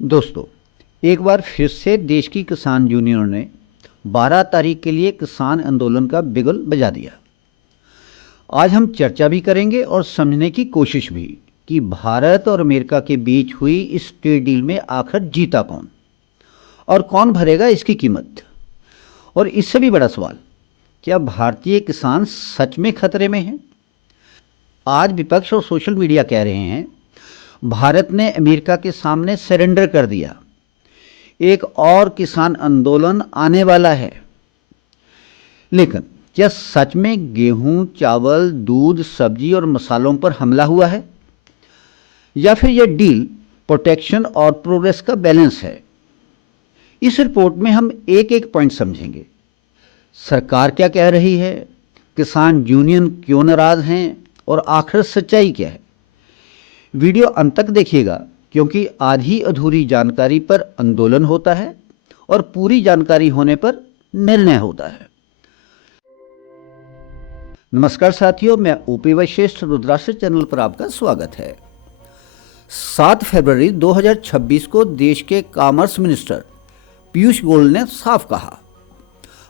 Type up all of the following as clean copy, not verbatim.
दोस्तों, एक बार फिर से देश की किसान यूनियनों ने 12 तारीख के लिए किसान आंदोलन का बिगुल बजा दिया। आज हम चर्चा भी करेंगे और समझने की कोशिश भी कि भारत और अमेरिका के बीच हुई इस ट्रेड डील में आखिर जीता कौन और कौन भरेगा इसकी कीमत। और इससे भी बड़ा सवाल, क्या भारतीय किसान सच में खतरे में हैं? आज विपक्ष और सोशल मीडिया कह रहे हैं भारत ने अमेरिका के सामने सरेंडर कर दिया, एक और किसान आंदोलन आने वाला है। लेकिन क्या सच में गेहूं, चावल, दूध, सब्जी और मसालों पर हमला हुआ है, या फिर यह डील प्रोटेक्शन और प्रोग्रेस का बैलेंस है? इस रिपोर्ट में हम एक एक पॉइंट समझेंगे। सरकार क्या कह रही है, किसान यूनियन क्यों नाराज हैं और आखिर सच्चाई क्या है। वीडियो अंत तक देखिएगा, क्योंकि आधी अधूरी जानकारी पर आंदोलन होता है और पूरी जानकारी होने पर निर्णय होता है। नमस्कार साथियों, मैं ओपी वशिष्ठ, रुद्राक्ष चैनल पर आपका स्वागत है। 7 फरवरी 2026 को देश के कॉमर्स मिनिस्टर पीयूष गोयल ने साफ कहा,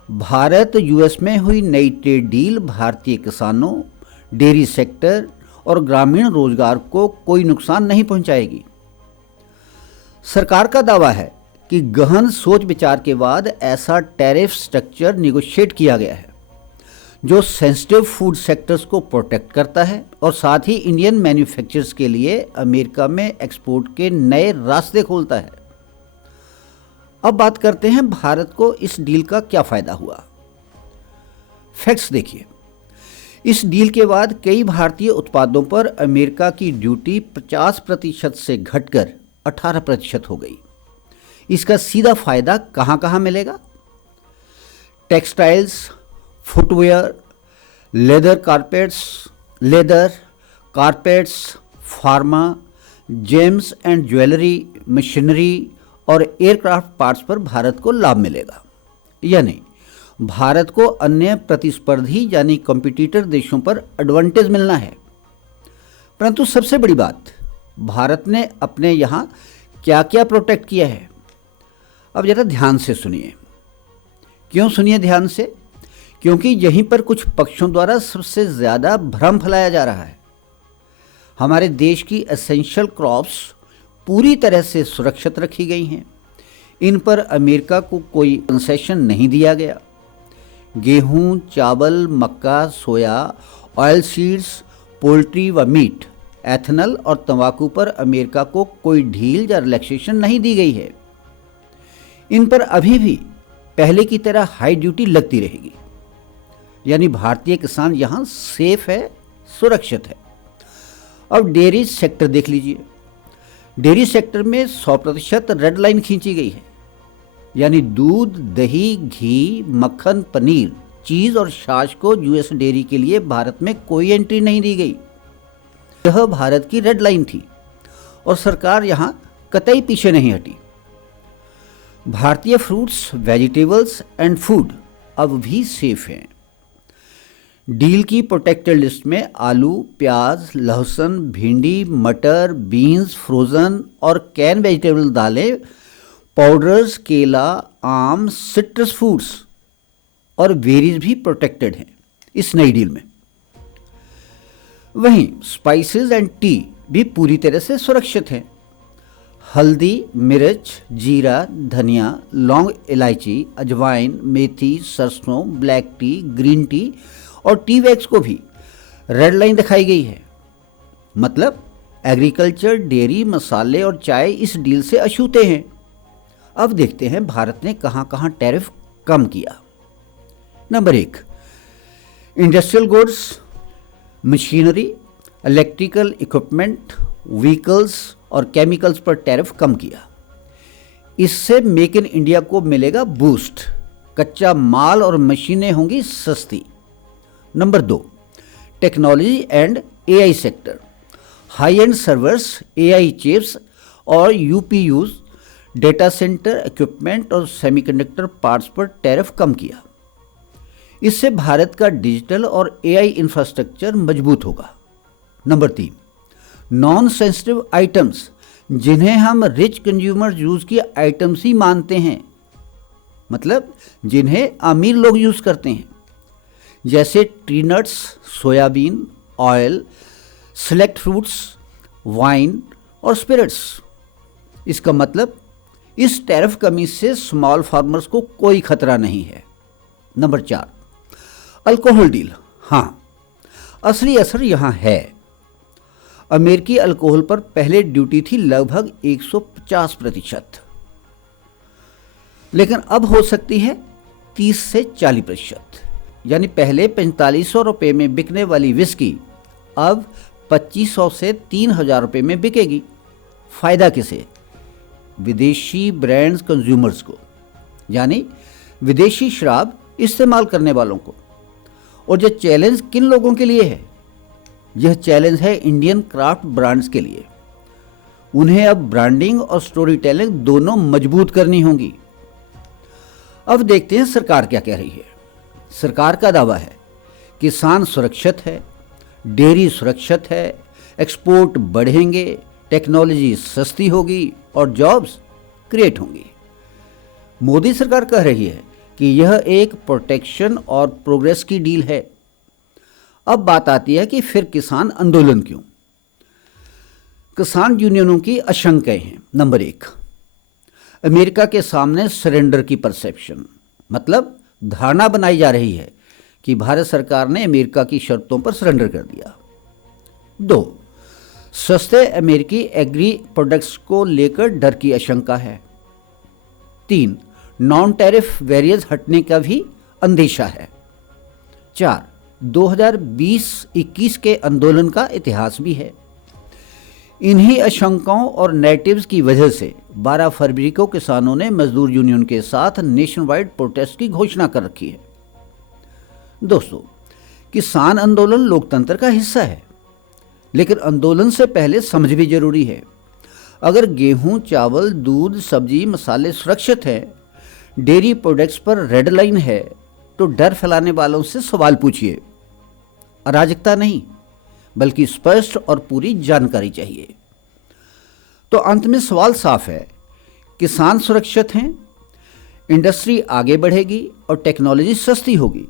भारत यूएस में हुई नई ट्रेड डील भारतीय किसानों, डेयरी सेक्टर और ग्रामीण रोजगार को कोई नुकसान नहीं पहुंचाएगी। सरकार का दावा है कि गहन सोच विचार के बाद ऐसा टैरिफ स्ट्रक्चर निगोशिएट किया गया है जो सेंसिटिव फूड सेक्टर्स को प्रोटेक्ट करता है और साथ ही इंडियन मैन्युफैक्चरर्स के लिए अमेरिका में एक्सपोर्ट के नए रास्ते खोलता है। अब बात करते हैं भारत को इस डील का क्या फायदा हुआ। फैक्ट्स देखिए, इस डील के बाद कई भारतीय उत्पादों पर अमेरिका की ड्यूटी 50% से घटकर 18% हो गई। इसका सीधा फायदा कहां कहां मिलेगा? Textiles, footwear, leather carpets, pharma, James and jewellery, machinery और एयरक्राफ्ट पार्ट्स पर भारत को लाभ मिलेगा। यानी भारत को अन्य प्रतिस्पर्धी यानी कॉम्पिटिटर देशों पर एडवांटेज मिलना है। परंतु सबसे बड़ी बात, भारत ने अपने यहाँ क्या क्या प्रोटेक्ट किया है। अब जरा ध्यान से सुनिए। क्यों सुनिए ध्यान से? क्योंकि यहीं पर कुछ पक्षों द्वारा सबसे ज़्यादा भ्रम फैलाया जा रहा है। हमारे देश की एसेंशियल क्रॉप्स पूरी तरह से सुरक्षित रखी गई हैं। इन पर अमेरिका को कोई कंसेशन नहीं दिया गया। गेहूं, चावल, मक्का, सोया, ऑयल सीड्स, पोल्ट्री व मीट, एथनॉल और तंबाकू पर अमेरिका को कोई ढील या रिलैक्सेशन नहीं दी गई है। इन पर अभी भी पहले की तरह हाई ड्यूटी लगती रहेगी। यानी भारतीय किसान यहाँ सेफ है, सुरक्षित है। अब डेयरी सेक्टर देख लीजिए। डेयरी सेक्टर में 100% रेड लाइन खींची गई है। यानी दूध, दही, घी, मक्खन, पनीर, चीज़ और छाछ को यूएस डेयरी के लिए भारत में कोई एंट्री नहीं दी गई। यह भारत की रेड लाइन थी और सरकार यहाँ कतई पीछे नहीं हटी। भारतीय फ्रूट्स, वेजिटेबल्स एंड फूड अब भी सेफ हैं। डील की प्रोटेक्टेड लिस्ट में आलू, प्याज, लहसुन, भिंडी, मटर, बीन्स, फ्रोज़न और कैन वेजिटेबल दालें, पाउडर्स, केला, आम, सिट्रस फ्रूट्स और बेरीज भी प्रोटेक्टेड हैं इस नई डील में। वहीं स्पाइसेस एंड टी भी पूरी तरह से सुरक्षित हैं। हल्दी, मिर्च, जीरा, धनिया, लौंग, इलायची, अजवाइन, मेथी, सरसों, ब्लैक टी, ग्रीन टी और टी वैक्स को भी रेड लाइन दिखाई गई है। मतलब एग्रीकल्चर, डेयरी, मसाले और चाय इस डील से अछूते हैं। अब देखते हैं भारत ने कहां कहां टैरिफ कम किया। Number 1, industrial goods, machinery, electrical equipment, vehicles और केमिकल्स पर टैरिफ कम किया। इससे मेक इन इंडिया को मिलेगा बूस्ट। कच्चा माल और मशीनें होंगी सस्ती। Number 2, technology and AI sector, high and servers, AI chips और यूपीयूज, डेटा सेंटर इक्विपमेंट और सेमीकंडक्टर पार्ट्स पर टैरिफ कम किया। इससे भारत का डिजिटल और एआई इंफ्रास्ट्रक्चर मजबूत होगा। नंबर 3, नॉन सेंसिटिव आइटम्स जिन्हें हम रिच कंज्यूमर यूज की आइटम्स ही मानते हैं, मतलब जिन्हें अमीर लोग यूज करते हैं, जैसे tree nuts, soybean oil, select fruits, wine और स्पिरिट्स। इसका मतलब इस टैरिफ कमी से स्मॉल फार्मर्स को कोई खतरा नहीं है। Number 4, alcohol deal. हाँ, असली असर यहाँ है। अमेरिकी अल्कोहल पर पहले ड्यूटी थी लगभग 150%, लेकिन अब हो सकती है 30 से 40%। यानी पहले 4500 रुपये में बिकने वाली विस्की अब 2500 से 3000 रुपये में बिकेगी। फ़ायदा किसे? विदेशी ब्रांड्स कंज्यूमर्स को, यानी विदेशी शराब इस्तेमाल करने वालों को। और यह चैलेंज किन लोगों के लिए है? यह चैलेंज है इंडियन क्राफ्ट ब्रांड्स के लिए। उन्हें अब ब्रांडिंग और स्टोरी टेलिंग दोनों मजबूत करनी होंगी। अब देखते हैं सरकार क्या कह रही है। सरकार का दावा है किसान सुरक्षित है, डेयरी सुरक्षित है, एक्सपोर्ट बढ़ेंगे, टेक्नोलॉजी सस्ती होगी और जॉब्स क्रिएट होंगी। मोदी सरकार कह रही है कि यह एक प्रोटेक्शन और प्रोग्रेस की डील है। अब बात आती है कि फिर किसान आंदोलन क्यों? किसान यूनियनों की आशंकाएं हैं। नंबर 1, अमेरिका के सामने सरेंडर की परसेप्शन, मतलब धारणा बनाई जा रही है कि भारत सरकार ने अमेरिका की शर्तों पर सरेंडर कर दिया। 2, सस्ते अमेरिकी एग्री प्रोडक्ट्स को लेकर डर की आशंका है। 3, नॉन टैरिफ बैरियर्स हटने का भी अंदेशा है। 4, 2020-21 के आंदोलन का इतिहास भी है। इन्हीं आशंकाओं और नैरेटिव्स की वजह से 12 फरवरी को किसानों ने मजदूर यूनियन के साथ नेशन वाइड प्रोटेस्ट की घोषणा कर रखी है। दोस्तों, किसान आंदोलन लोकतंत्र का हिस्सा है, लेकिन आंदोलन से पहले समझ भी जरूरी है। अगर गेहूं, चावल, दूध, सब्जी, मसाले सुरक्षित हैं, डेयरी प्रोडक्ट्स पर रेड लाइन है, तो डर फैलाने वालों से सवाल पूछिए। अराजकता नहीं, बल्कि स्पष्ट और पूरी जानकारी चाहिए। तो अंत में सवाल साफ है, किसान सुरक्षित हैं, इंडस्ट्री आगे बढ़ेगी और टेक्नोलॉजी सस्ती होगी,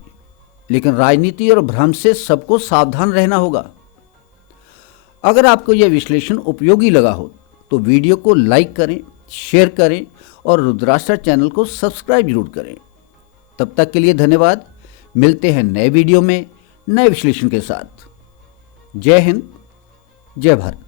लेकिन राजनीति और भ्रम से सबको सावधान रहना होगा। अगर आपको यह विश्लेषण उपयोगी लगा हो तो वीडियो को लाइक करें, शेयर करें और रुद्राष्ट्र चैनल को सब्सक्राइब जरूर करें। तब तक के लिए धन्यवाद। मिलते हैं नए वीडियो में नए विश्लेषण के साथ। जय हिंद, जय भारत।